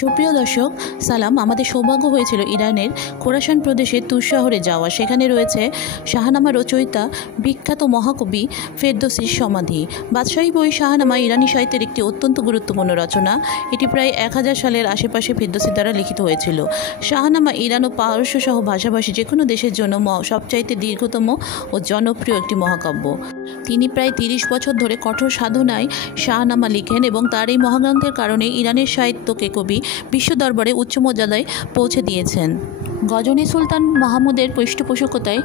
সুপ্রিয় দর্শক সালাম। আমাদের সৌভাগ্য হয়েছিল ইরানের খোরাসান প্রদেশে তুস শহরে যাওয়া। সেখানে রয়েছে শাহনামা রচয়িতা বিখ্যাত মহাকবি ফেরদৌসির সমাধি। বাদশাহী বই শাহনামা ইরানি সাহিত্যের একটি অত্যন্ত গুরুত্বপূর্ণ রচনা। এটি প্রায় 1000 সালের আশেপাশে ফেরদৌসির দ্বারা লিখিত হয়েছিল। শাহনামা ইরান ও পারস্য সহ ভাষাভাষী যে কোনো দেশের জন্য সবচাইতে দীর্ঘতম ও জনপ্রিয় একটি মহাকাব্য। তিনি প্রায় 30 বছর ধরে কঠোর সাধনায় শাহনামা লিখেন এবং তার এই মহাগ্রন্থের কারণে ইরানের সাহিত্যকে কবি বিশ্ব দরবারে উচ্চ মর্যাদায় পৌঁছে দিয়েছেন। গজনী সুলতান মাহমুদের পৃষ্ঠপোষকতায়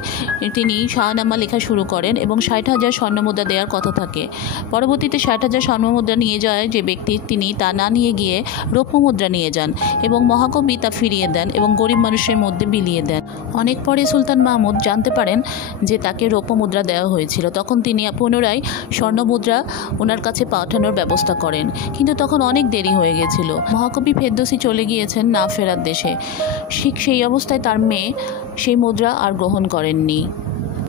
তিনি শাহনামা লেখা শুরু করেন এবং 60,000 স্বর্ণমুদ্রা দেওয়ার কথা থাকে। পরবর্তীতে 60,000 স্বর্ণমুদ্রা নিয়ে যায় যে ব্যক্তি, তিনি তা না নিয়ে গিয়ে রৌপ্য মুদ্রা নিয়ে যান এবং মহাকবি তা ফিরিয়ে দেন এবং গরিব মানুষের মধ্যে বিলিয়ে দেন। অনেক পরে সুলতান মাহমুদ জানতে পারেন যে তাকে রৌপ্য মুদ্রা দেওয়া হয়েছিল। তখন তিনি পুনরায় স্বর্ণমুদ্রা ওনার কাছে পাঠানোর ব্যবস্থা করেন, কিন্তু তখন অনেক দেরি হয়ে গেছিল। মহাকবি ফেরদৌসি চলে গিয়েছেন না ফেরার দেশে। ঠিক সেই অবস্থায় তার মেয়ে সেই মুদ্রা আর গ্রহণ করেননি।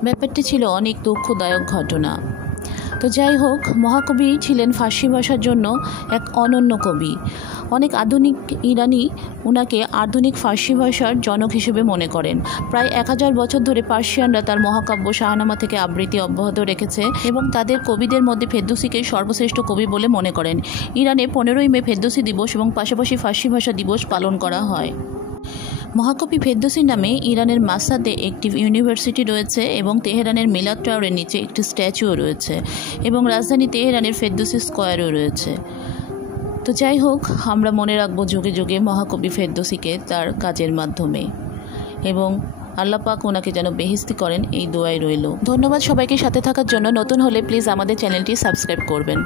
ব্যাপারটি ছিল অনেক দুঃখদায়ক ঘটনা। তো যাই হোক, মহাকবি ছিলেন ফার্সি ভাষার জন্য এক অনন্য কবি। অনেক আধুনিক ইরানি ওনাকে আধুনিক ফার্সি ভাষার জনক হিসেবে মনে করেন। প্রায় 1000 বছর ধরে পার্সিয়ানরা তার মহাকাব্য শাহনামা থেকে আবৃত্তি অব্যাহত রেখেছে এবং তাদের কবিদের মধ্যে ফেরদৌসিকে সর্বশ্রেষ্ঠ কবি বলে মনে করেন। ইরানে 15ই মে ফেরদৌসি দিবস এবং পাশাপাশি ফার্সি ভাষা দিবস পালন করা হয়। মহাকবি ফেরদৌসির নামে ইরানের মাসাদে একটি ইউনিভার্সিটি রয়েছে এবং তেহরানের মিলাদ টাওয়ারের নিচে একটি স্ট্যাচুও রয়েছে এবং রাজধানী তেহরানের ফেরদৌসি স্কোয়ারও রয়েছে। তো যাই হোক, আমরা মনে রাখবো যুগে যুগে মহাকবি ফেরদৌসিকে তার কাজের মাধ্যমে, এবং আল্লাহ পাক ওনাকে যেন বেহেশতি করেন এই দোয়াই রইল। ধন্যবাদ সবাইকে সাথে থাকার জন্য। নতুন হলে প্লিজ আমাদের চ্যানেলটি সাবস্ক্রাইব করবেন।